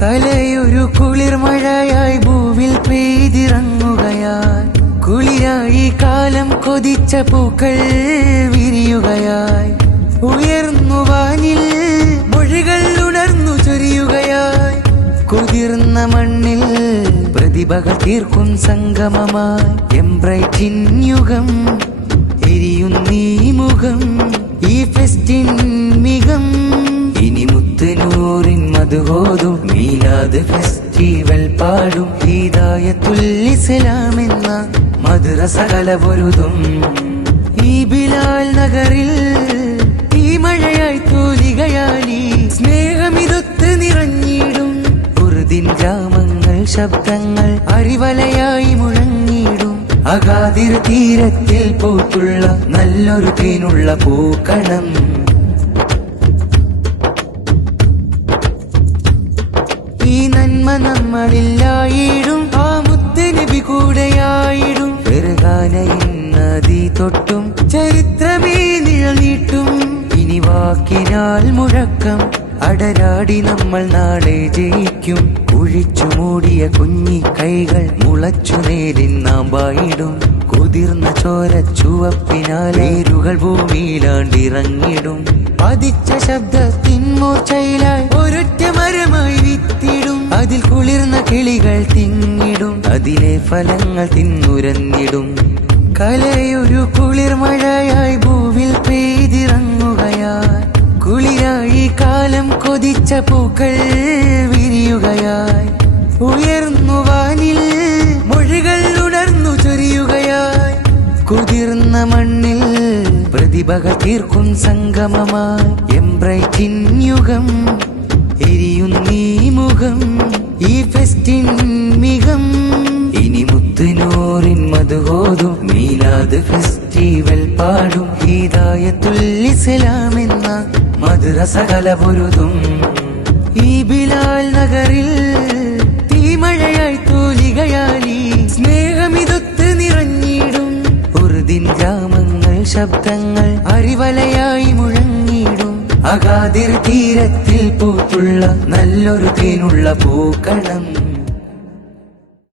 കലയൊരു കുളിർമഴയായി ഭൂവിൽ പെയ്തിറങ്ങുകയായി, കുളിരായി കാലം കൊതിച്ച പൂക്കൾ വിരിയുകയായി, ഉയർന്നു വാനിൽ മൊഴികൾ ഉണർന്നു ചൊരിയുകയായി, കുതിർന്ന മണ്ണിൽ പ്രതിഭകൾ തീർക്കും സംഗമമായി എംബ്രൈറ്റിൻ യുഗം എരിയുന്നീ മുഖം ഈ ഫെസ്റ്റിൻ മികം. ഇനി മുത്തുനൂറിൻ മധുഹോതും മീലാദ് ഫെസ്റ്റിവൽ പാടും ഹിദായത്തുൽ ഇസ്ലാം എന്ന മദ്രസ കലപൊരുതും ഈ ബിലാൽ നഗറിൽ ഈ മഴയായി തൂലികയാലി സ്നേഹമിതൊത്ത് നിറഞ്ഞിടും. ഉറുദിൻ ഗ്രാമങ്ങൾ ശബ്ദങ്ങൾ അറിവലയായി മുഴങ്ങിടും. അഗാദിർ തീരത്തിൽ പൂത്തുള്ള നല്ലൊരു തേനുള്ള പൂക്കണം. ഈ നന്മ നമ്മളിലായിടും, ആ മുത്തുനബി കൂടെയായിടും. ഫെർഗാനയിൻ നദി തൊട്ടും ചരിത്രമേ നിഴലിട്ടും. ഇനി വാക്കിനാൽ മുഴക്കം അടരാടി നമ്മൾ നാളെ ജയിക്കും. കുഴിച്ചു മൂടിയ കുഞ്ഞി കൈകൾ മുളച്ചു നേരിൻ നാം വായിടും. കുതിർന്ന ചോര ചുവപ്പിനാൽ വേരുകൾ ഭൂമിയിലാണ്ടിറങ്ങിടും. പതിച്ച ശബ്ദത്തിൻ മൂർച്ചയിലായി ഒരൊറ്റ മരമായി വിത്തിടും. അതിൽ കുളിർന്ന കിളികൾ തിങ്ങിടും, അതിലെ ഫലങ്ങൾ തിന്നുരന്നിടും. കലയൊരു കുളിർമഴയായി ഭൂവിൽ പെയ്തിറങ്ങുകയായി, കുളിരായി കാലം കൊതിച്ച പൂക്കൾ വിരിയുകയായി, ഉയർന്നു വാനിൽ മൊഴികൾ ഉണർന്നു ചൊരിയുകയായി, കുതിർന്ന മണ്ണിൽ പ്രതിഭകൾ തീർക്കും സംഗമമായി എംബ്രൈറ്റിൻ യുഗം എരിയുന്നീ മുഖം ഈ ഫെസ്റ്റിൻ മികം. ഇനി മുത്തുനൂറിൻ മധുഹോതും മീലാദ് ഫെസ്റ്റിവൽ പാടും ഹിദായത്തുൽ ഇസ്ലാം എന്ന മദ്രസ കലപൊരുതും ഈ ബിലാൽ നഗറിൽ തീമഴയായി തൂലികയാലി സ്നേഹമിതൊത്ത് നിറഞ്ഞിടും. ഉറുദിൻ ഗ്രാമങ്ങൾ ശബ്ദങ്ങൾ അറിവലയായി മുഴങ്ങിടും. അഗാദിർ തീരത്തിൽ പൂത്തുള്ള നല്ലൊരു തേനുള്ള പൂക്കണം.